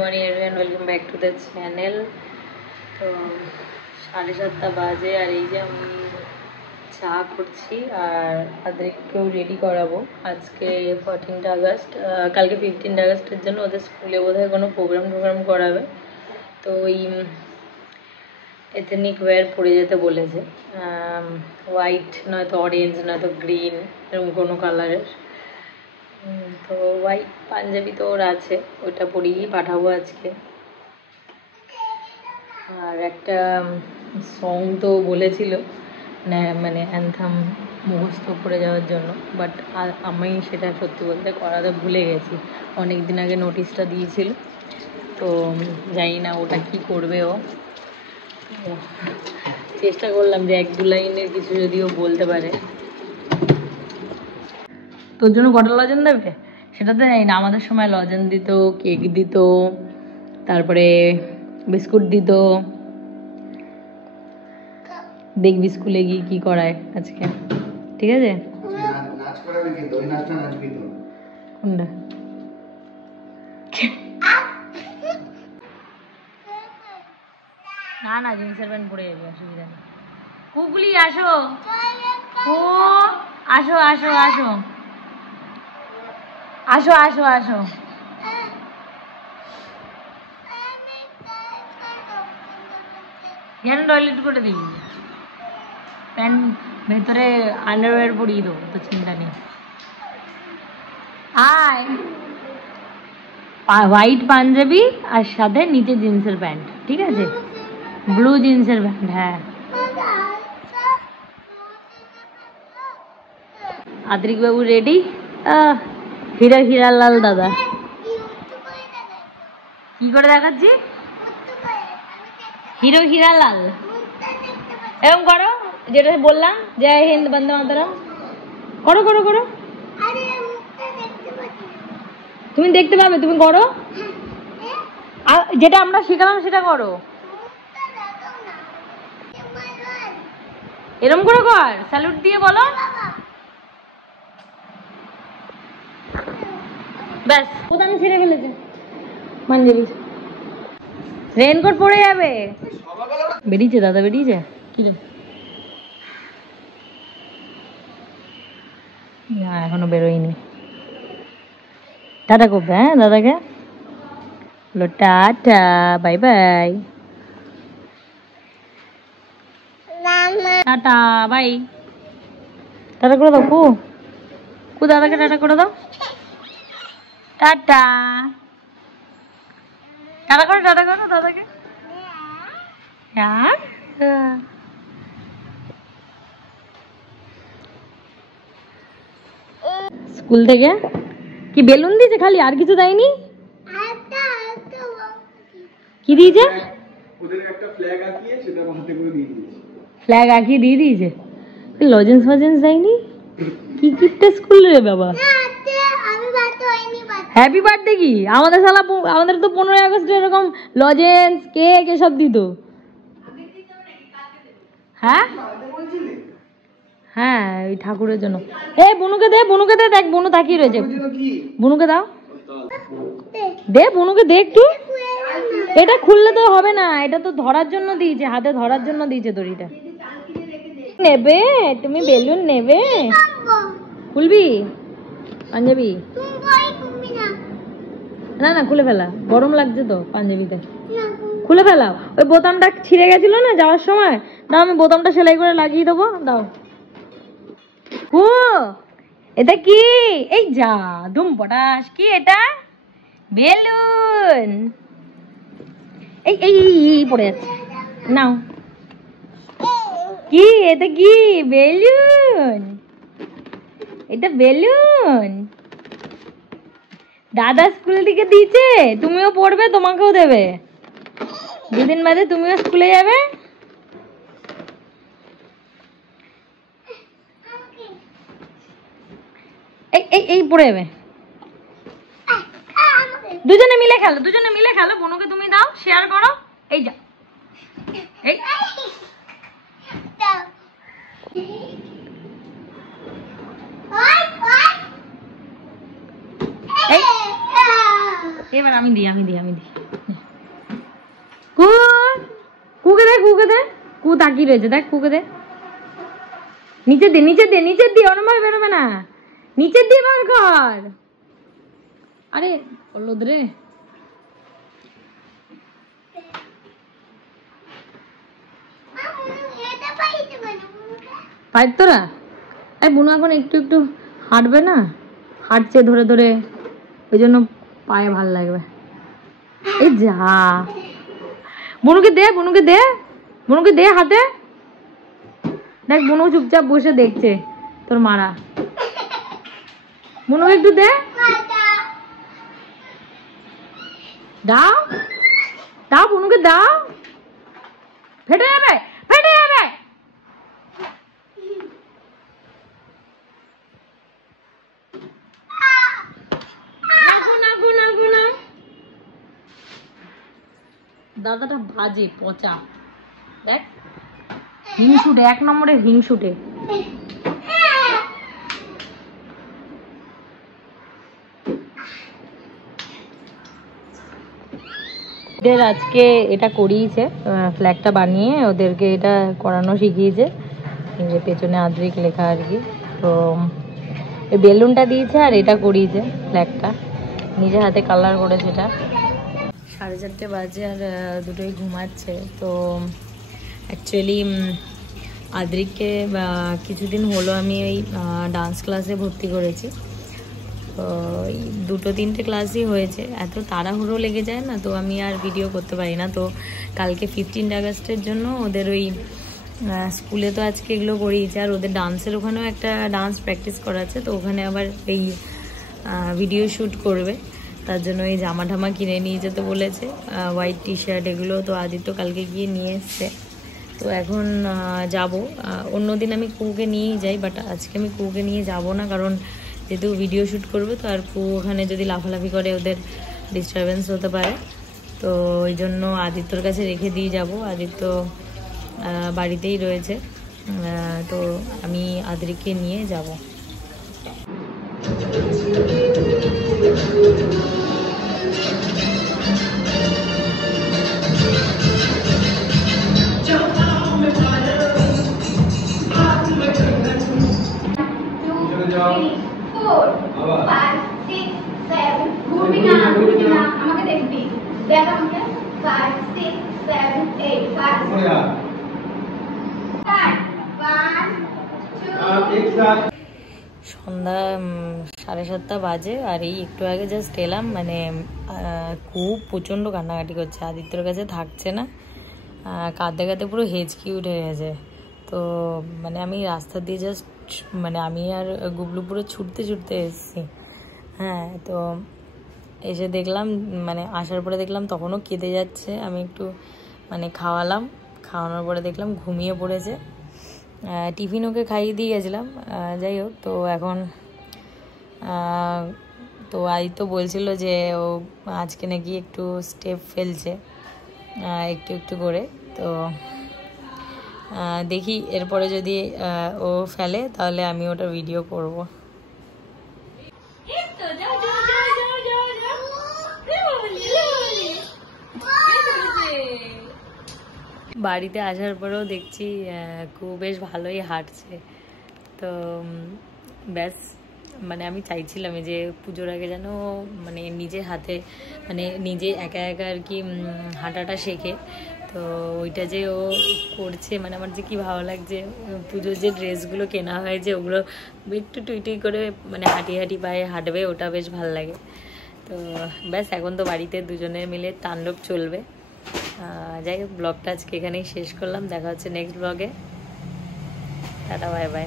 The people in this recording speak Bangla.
Morning everyone, welcome back to the channel. তো 7:30 বাজে আর এই যে আমি চা করছি আর তাদেরকেও রেডি করাবো। আজকে 14th আগস্ট, কালকে 15th আগস্টের জন্য ওদের স্কুলে বোধহয় কোনো প্রোগ্রাম করাবে। তো ওই এথনিক ওয়্যার পরে যেতে বলেছে, হোয়াইট নয়তো অরেঞ্জ নয়তো গ্রিন এরকম কোনো কালারের। তো হোয়াইট পাঞ্জাবি তো ওর আছে, ওটা পরিয়েই পাঠাবো আজকে। আর একটা সং তো বলেছিল মানে অ্যান্থাম মুখস্থ করে যাওয়ার জন্য, বাট আমি সেটা সত্যি বলতে করাতে ভুলে গেছি। অনেক দিন আগে নোটিশটা দিয়েছিল, তো জানি না ওটা কি করবে ও। চেষ্টা করলাম যে 1-2 লাইনের কিছু যদিও বলতে পারে। তোর জন্য কটা লজেন দেবে সেটা তো জানি না। আমাদের সময় লজেন দিত, কেক দিত, তারপরে বিস্কুট দিত। দেখবি স্কুলে গিয়ে কি করায় আজকে, ঠিক আছে? কোনটা? না না, জিন্সের প্যান্ট পরে যাবি, অসুবিধা নেই। কুকুলি আসো, ও আসো আসো আসো আসো আসো আসো। কেন টয়লেট করে দিবি? প্যান্ট ভেতরে আন্ডারওয়্যার পরিয়ে দেবো, তো চিন্তা নেই। আয়, হোয়াইট পাঞ্জাবি আর সাথে নিচে জিন্সের প্যান্ট, ঠিক আছে? ব্লু জিন্সের প্যান্ট, হ্যাঁ। আদ্রিক বাবু রেডি। হীরালাল দাদা কি করে দেখাচ্ছি? হীরালাল এরকম করো, যেটা বললাম, জয় হিন্দ বন্দে মাতরম। করো করো করো, তুমি দেখতে পাবে, তুমি করো। যেটা আমরা শিখালাম সেটা করো। এরকম করে কর, স্যালুট দিয়ে বলো। ব্যাস, বোতাম ছিঁড়ে ফেলেছে পাঞ্জাবি। রেনকোট পরে যাবে। বেরিয়েছে দাদা, বেরিয়েছে কি রে? না এখনো বেরোয়নি। টাটা করবে, হ্যাঁ দাদাকে বলো tata, bye bye, tata bye. Tata করে দাও, কু দাদাকে টাটা করে দাও। টাটা, টাটা করো দাদাকে। হ্যাঁ, স্কুল থেকে কি বেলুন দিয়েছে খালি, আর কিছু দেয়নি? কি দিয়েছে? ফ্ল্যাগ আঁকিয়ে দিয়ে দিয়েছে। লজেন্স ফজেন্স দেয়নি? কি কিপটা স্কুল রে বাবা। হ্যাপি বার্থডে কি? আমাদের তো 15ই আগস্টে এরকম লজেন্স কেক এসব দিত। হ্যাঁ হ্যাঁ, ওই ঠাকুরের জন্য। বনুকে দে, দেখ বনু তাকিয়ে রয়েছে। বনুকে দাও, দে বনুকে দে একটু। এটা খুললে তো হবে না, এটা তো ধরার জন্য দিয়েছে, হাতে ধরার জন্য দিয়েছে দড়িটা। নেবে তুমি বেলুন নেবে? খুলবি পাঞ্জাবি? না না, খুলে ফেলা, গরম লাগছে তো পাঞ্জাবিতে। খুলে ফেলাও, ওই বোতামটা ছিঁড়ে গেছিল না যাওয়ার সময়। দাও, আমি বোতামটা সেলাই করে লাগিয়ে দেবো, দাও। এটা কি? এই যা ধুম পটাস, কি এটা? বেলুন। এই এই পড়ে যাচ্ছে, নাও। কি এটা? কি বেলুন? এটা বেলুন দাদা স্কুল থেকে দিয়েছে, তুমিও পড়বে, তোমাকেও দেবে। 2 দিন বাদে তুমিও স্কুলে যাবে। এই পড়ে যাবে। দুজনে মিলে খেলো, বোনকে তুমি দাও, শেয়ার করো। এই যা, এই এবার আমি দিই কুকে দে, কুকে দে, কু তাকিয়ে রয়েছে দেখ, কুকে দে, নিচে দে, নিচে দে, নিচের দিয়ে অনমার বেরোবে না, নিচের দিয়ে বার কর। আরে বললো রে, পাইপ তোরা। এই বুনু এখন একটু একটু হাঁটবে না, হাঁটছে ধরে ধরে, ওই জন্য পায়ে ভাল লাগবে। এই যা, বুনুকে দে, বুনুকে দে, বুনুকে দে হাতে। দেখ বুনু চুপচাপ বসে দেখছে তোর মারা। বুনুকে একটু দে, দাও দাও, বুনুকে দাও, ফেটে যাবে, ফেটে যাবে। দাদাটা বাজে পচা, দেখ হিংসুটে, 1 নম্বরের হিংসুটে। ওদের আজকে এটা করিয়েছে, ফ্ল্যাগটা বানিয়ে ওদেরকে এটা করানো শিখিয়েছে, যে পেছনে আদ্রিক লেখা আর কি। তো এই বেলুনটা দিয়েছে আর এটা করিয়েছে, ফ্ল্যাগটা নিজে হাতে কালার করেছে। এটা 4:30 বাজে আর দুটোই ঘুমাচ্ছে। তো অ্যাকচুয়ালি আদ্রিককে কিছুদিন হলো আমি ওই ডান্স ক্লাসে ভর্তি করেছি। তো 2-3টে ক্লাসই হয়েছে, এত তাড়াহুড়ো লেগে যায় না, তো আমি আর ভিডিও করতে পারি না। তো কালকে 15 আগস্টের জন্য ওদের ওই স্কুলে তো আজকে এগুলো করিয়েছে, আর ওদের ডান্সের ওখানেও একটা ডান্স প্র্যাকটিস করাচ্ছে, তো ওখানে আবার এই ভিডিও শ্যুট করবে, তার জন্য এই জামা ঠামা কিনে নিয়ে যেতে বলেছে, হোয়াইট টি শার্ট এগুলো। তো আদিত্য কালকে গিয়ে নিয়ে এসছে। তো এখন যাব, অন্যদিন আমি কুকে নিয়েই যাই, বাট আজকে আমি কুকে নিয়ে যাব না, কারণ যেহেতু ভিডিও শ্যুট করবে, তো আর কু ওখানে যদি লাফালাফি করে ওদের ডিস্টারবেন্স হতে পারে। তো ওই জন্য আদিত্যর কাছে রেখে দিয়ে যাব, আদিত্য বাড়িতেই রয়েছে। তো আমি আদ্রিককে নিয়ে যাব। সন্ধ্যা 7:30 বাজে, আর এই একটু আগে জাস্ট এলাম। মানে খুব প্রচণ্ড কান্নাকাটি করছে, আদিত্যর কাছে থাকছে না, কাঁদতে কাঁদতে পুরো হেঁচকি উঠে গেছে। তো মানে আমি রাস্তা দিয়ে জাস্ট মানে আমি আর গুবলু পুরো ছুটতে ছুটতে এসেছি। হ্যাঁ, তো এসে দেখলাম, মানে আসার পরে দেখলাম তখনও কেঁদে যাচ্ছে। আমি একটু মানে খাওয়ালাম, খাওয়ানোর পরে দেখলাম ঘুমিয়ে পড়েছে। টিফিন ওকে খাইয়ে দিয়ে গেছিলাম। যাই হোক, তো এখন তো আদিত্য বলছিল যে ও আজকে নাকি একটু স্টেপ ফেলছে একটু একটু করে। তো দেখি এরপরে যদি ও ফেলে তাহলে আমি ওটা ভিডিও করব। বাড়িতে আসার পরেও দেখছি খুব বেশ ভালোই হাঁটছে। তো ব্যাস, মানে আমি চাইছিলাম যে পুজোর আগে যেন মানে নিজে হাতে মানে নিজে একা একা আর কি হাঁটাটা শেখে। তো ওইটা যে ও করছে, মানে আমার যে কি ভালো লাগছে। পুজোর যে ড্রেসগুলো কেনা হয় যে ওগুলো একটু টুই করে মানে হাঁটি হাঁটি পায়ে হাঁটবে, ওটা বেশ ভালো লাগে। তো ব্যাস, এখন তো বাড়িতে দুজনে মিলে তাণ্ডব চলবে। যাই হোক, ব্লগটা আজকে এখানেই শেষ করলাম। দেখা হচ্ছে নেক্সট ব্লগে। Tata, bye bye.